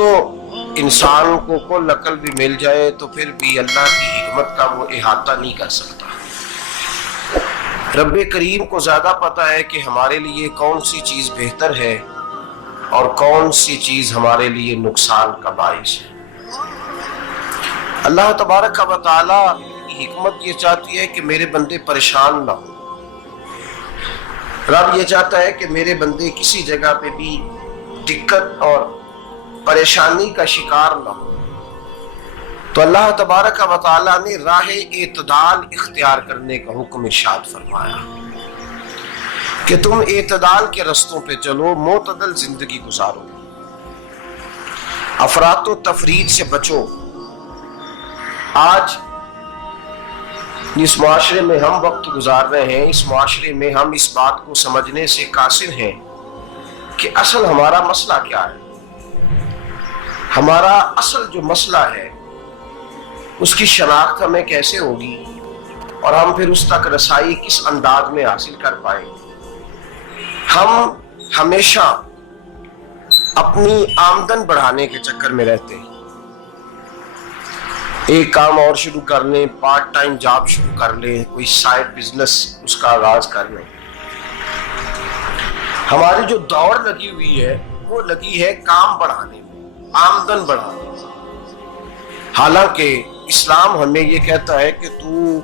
تو انسان کو کل عقل بھی مل جائے تو پھر بھی اللہ کی حکمت کا وہ احاطہ نہیں کر سکتا۔ رب کریم کو زیادہ پتہ ہے کہ ہمارے لیے کون سی چیز بہتر ہے اور کون سی چیز ہمارے لیے نقصان کا باعث ہے۔ اللہ تبارک و تعالی کی حکمت یہ چاہتی ہے کہ میرے بندے پریشان نہ ہوں۔ رب یہ چاہتا ہے کہ میرے بندے کسی جگہ پہ بھی دقت اور پریشانی کا شکار نہ ہو۔ تو اللہ تبارک و تعالی نے راہ اعتدال اختیار کرنے کا حکم ارشاد فرمایا کہ تم اعتدال کے رستوں پہ چلو، معتدل زندگی گزارو، افراط و تفریط سے بچو۔ آج جس معاشرے میں ہم وقت گزار رہے ہیں، اس معاشرے میں ہم اس بات کو سمجھنے سے قاصر ہیں کہ اصل ہمارا مسئلہ کیا ہے۔ ہمارا اصل جو مسئلہ ہے اس کی شناخت ہمیں کیسے ہوگی اور ہم پھر اس تک رسائی کس انداز میں حاصل کر پائیں۔ ہم ہمیشہ اپنی آمدن بڑھانے کے چکر میں رہتے ہیں، ایک کام اور شروع کر لیں، پارٹ ٹائم جاب شروع کر لیں، کوئی سائیڈ بزنس اس کا آغاز کر لیں۔ ہماری جو دوڑ لگی ہوئی ہے وہ لگی ہے کام بڑھانے میں، آمدن بڑھانے میں۔ حالانکہ اسلام ہمیں یہ کہتا ہے کہ تو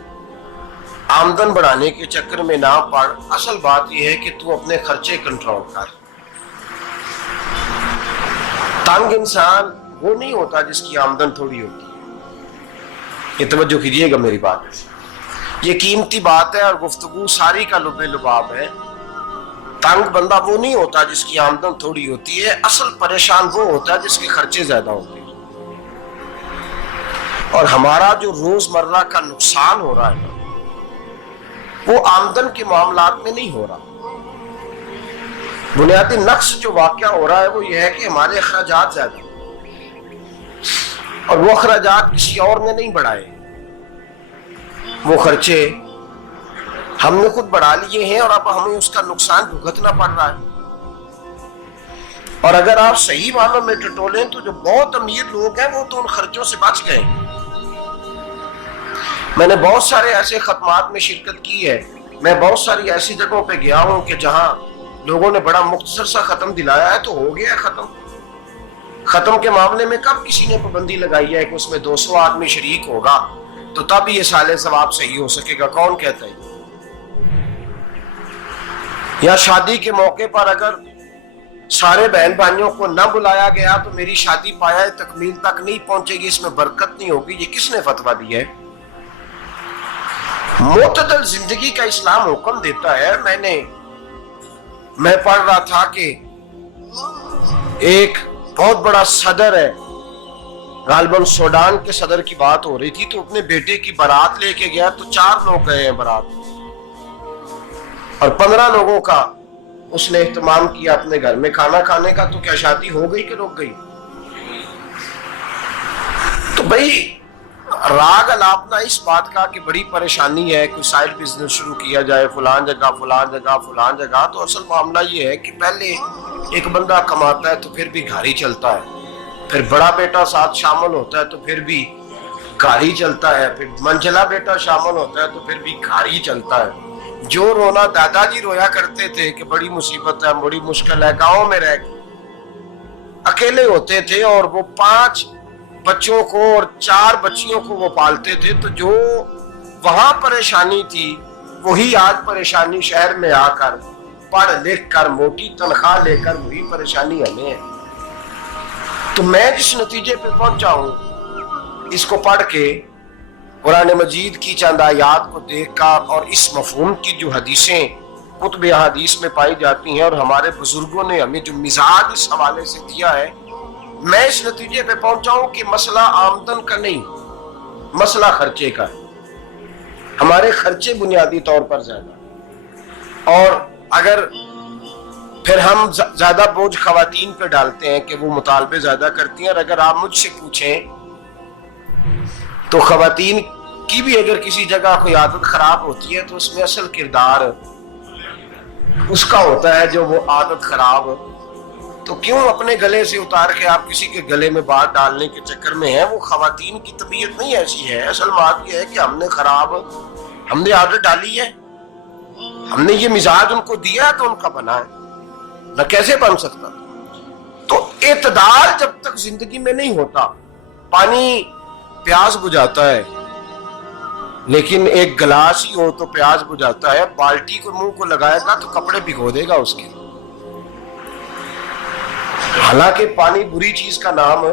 آمدن بڑھانے کے چکر میں نہ پڑ، اصل بات یہ ہے کہ تو اپنے خرچے کنٹرول کر۔ تنگ انسان وہ نہیں ہوتا جس کی آمدن تھوڑی ہوتی ہے۔ یہ توجہ کیجیے گا میری بات، یہ قیمتی بات ہے اور گفتگو ساری کا لب لباب ہے۔ تنگ بندہ وہ نہیں ہوتا جس کی آمدن تھوڑی ہوتی ہے، اصل پریشان وہ ہوتا ہے جس کے خرچے زیادہ ہوتے ہیں۔ اور ہمارا جو روزمرہ کا نقصان ہو رہا ہے وہ آمدن کے معاملات میں نہیں ہو رہا۔ بنیادی نقص جو واقعہ ہو رہا ہے وہ یہ ہے کہ ہمارے اخراجات زیادہ ہیں اور وہ اخراجات کسی اور نے نہیں بڑھائے، وہ خرچے ہم نے خود بڑھا لیے ہیں اور اب ہمیں اس کا نقصان بھگتنا پڑ رہا ہے۔ اور اگر آپ صحیح معنوں میں ٹٹولیں تو جو بہت امیر لوگ ہیں وہ تو ان خرچوں سے بچ گئے۔ میں نے بہت سارے ایسے ختمات میں شرکت کی ہے، میں بہت ساری ایسی جگہوں پہ گیا ہوں کہ جہاں لوگوں نے بڑا مختصر سا ختم دلایا ہے تو ہو گیا ہے ختم۔ ختم کے معاملے میں کب کسی نے پابندی لگائی ہے کہ اس میں 200 آدمی شریک ہوگا تو تب یہ سال ثواب صحیح ہو سکے گا؟ کون کہتا ہے؟ یا شادی کے موقع پر اگر سارے بہن بھائیوں کو نہ بلایا گیا تو میری شادی پایہ تکمیل تک نہیں پہنچے گی، اس میں برکت نہیں ہوگی، یہ کس نے فتویٰ دیا ہے؟ معتدل زندگی کا اسلام حکم دیتا ہے۔ میں پڑھ رہا تھا کہ ایک بہت بڑا صدر ہے، غالباً سوڈان کے صدر کی بات ہو رہی تھی، تو اپنے بیٹے کی بارات لے کے گیا تو 4 لوگ گئے ہیں بارات اور 15 لوگوں کا اس نے اہتمام کیا اپنے گھر میں کھانا کھانے کا۔ تو کیا شادی ہو گئی کہ رک گئی؟ تو بھائی راگ الاپنا اس بات کا کہ بڑی پریشانی ہے، کوئی سائیڈ بزنس شروع کیا جائے فلان جگہ فلان جگہ فلان جگہ، تو اصل معاملہ یہ ہے کہ پہلے ایک بندہ کماتا ہے تو پھر بھی گھر ہی چلتا ہے، پھر بڑا بیٹا ساتھ شامل ہوتا ہے تو پھر بھی گھر ہی چلتا ہے، پھر منجلا بیٹا شامل ہوتا ہے تو پھر بھی گھر ہی چلتا ہے۔ جو رونا دادا جی رویا کرتے تھے کہ بڑی مصیبت ہے، بڑی مشکل ہے، گاؤں میں رہ اکیلے ہوتے تھے اور وہ 5 بچوں کو اور 4 بچیوں کو وہ پالتے تھے، تو جو وہاں پریشانی تھی وہی آج پریشانی شہر میں آ کر پڑھ لکھ کر موٹی تنخواہ لے کر وہی پریشانی ہمیں ہے۔ تو میں جس نتیجے پہ پہنچا ہوں اس کو پڑھ کے، قرآن مجید کی چند آیات کو دیکھ کر اور اس مفہوم کی جو حدیثیں کتب احادیث میں پائی جاتی ہیں اور ہمارے بزرگوں نے ہمیں جو مزاج اس حوالے سے دیا ہے، میں اس نتیجے پہ پہنچا ہوں کہ مسئلہ آمدن کا نہیں، مسئلہ خرچے کا ہے۔ ہمارے خرچے بنیادی طور پر زیادہ، اور اگر پھر ہم زیادہ بوجھ خواتین پہ ڈالتے ہیں کہ وہ مطالبے زیادہ کرتی ہیں، اور اگر آپ مجھ سے پوچھیں تو خواتین کی بھی اگر کسی جگہ کوئی عادت خراب ہوتی ہے تو اس میں اصل کردار اس کا ہوتا ہے جو وہ عادت خراب تو کیوں اپنے گلے سے اتار کے آپ کسی کے گلے میں بات ڈالنے کے چکر میں ہیں؟ وہ خواتین کی طبیعت نہیں ایسی ہے. اصل بات یہ ہے کہ ہم نے عادت ڈالی ہے، ہم نے یہ مزاج ان کو دیا تو ان کا بنا ہے، نہ کیسے بن سکتا. تو اعتدال جب تک زندگی میں نہیں ہوتا، پانی پیاس بجھاتا ہے لیکن ایک گلاس ہی ہو تو پیاس بجھاتا ہے، بالٹی کو منہ کو لگائے گا تو کپڑے بھگو دے گا اس کے. حالانکہ پانی بری چیز کا نام ہے،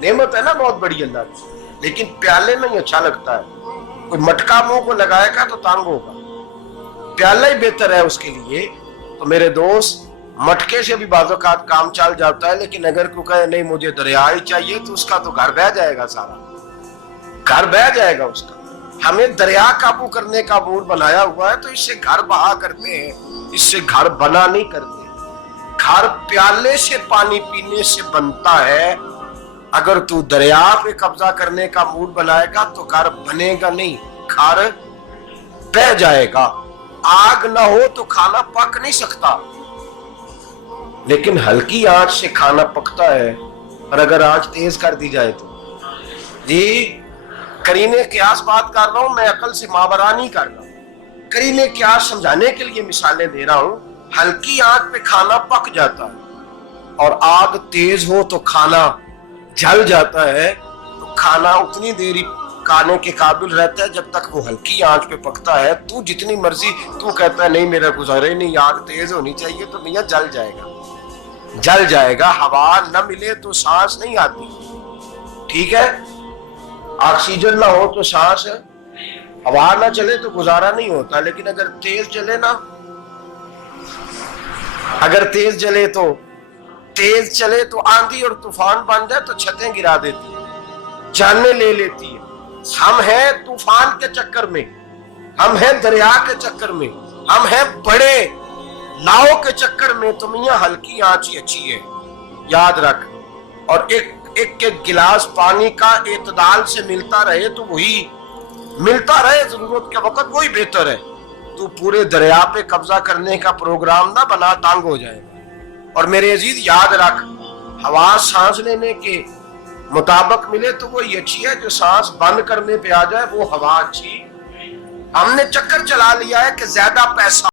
نعمت ہے نا بہت بڑی اللہ کی، لیکن پیالے میں ہی اچھا لگتا ہے. کوئی مٹکا منہ کو لگائے گا تو تانگ ہوگا، پیالہ ہی بہتر ہے اس کے لیے. تو میرے دوست، مٹکے سے بھی بعض اوقات کام چل جاتا ہے، لیکن اگر کوئی کہے نہیں مجھے دریا ہی چاہیے تو اس کا تو گھر بہ جائے گا، سارا گھر بہ جائے گا اس کا. ہمیں دریا قابو کرنے کا موڈ بنایا ہوا ہے تو اس سے گھر بہا کرتے ہیں، اس سے گھر بنا نہیں کرتے. گھر پیالے سے پانی پینے سے بنتا ہے. اگر تو دریا پہ قبضہ کرنے کا موڈ بنائے گا تو گھر بنے گا نہیں، گھر بہ جائے گا. آگ نہ ہو تو کھانا پک نہیں سکتا، لیکن ہلکی آنچ سے کھانا پکتا ہے. اور اگر آنچ تیز کر دی جائے تو جی قرینے قیاس بات کر رہا ہوں، میں عقل سے ماورا نہیں کر رہا. قرینے قیاس سمجھانے کے لیے مثالیں دے رہا ہوں. ہلکی آنچ پہ کھانا پک جاتا ہے اور آگ تیز ہو تو کھانا جل جاتا ہے. تو کھانا اتنی دیر کھانے کے قابل رہتا ہے جب تک وہ ہلکی آنچ پہ پکتا ہے. تو جتنی مرضی تو کہتا ہے نہیں میرا گزارے نہیں، آگ تیز ہونی چاہیے، تو میاں جل جائے گا، جل جائے گا. ہوا نہ ملے تو سانس نہیں آتی، ٹھیک ہے؟ آکسیجن نہ ہو تو سانس، ہوا نہ چلے تو گزارا نہیں ہوتا. لیکن اگر تیز چلے نا، اگر تیز چلے تو آندھی اور طوفان بن جائے تو چھتیں گرا دیتی ہے، جانیں لے لیتی ہے. ہم ہیں طوفان کے چکر میں، ہم ہیں دریا کے چکر میں، ہم ہیں بڑے ناؤ کے چکر میں. تو میاں ہلکی آنچ ہی اچھی ہے، یاد رکھ. اور ایک گلاس پانی کا اعتدال سے ملتا رہے تو وہی ملتا رہے، ضرورت کے وقت وہی بہتر ہے. تو پورے دریا پہ قبضہ کرنے کا پروگرام نہ بنا، تانگ ہو جائے. اور میرے عزیز یاد رکھ، ہوا سانس لینے کے مطابق ملے تو وہی اچھی ہے، جو سانس بند کرنے پہ آ جائے وہ ہوا اچھی. ہم نے چکر چلا لیا ہے کہ زیادہ پیسہ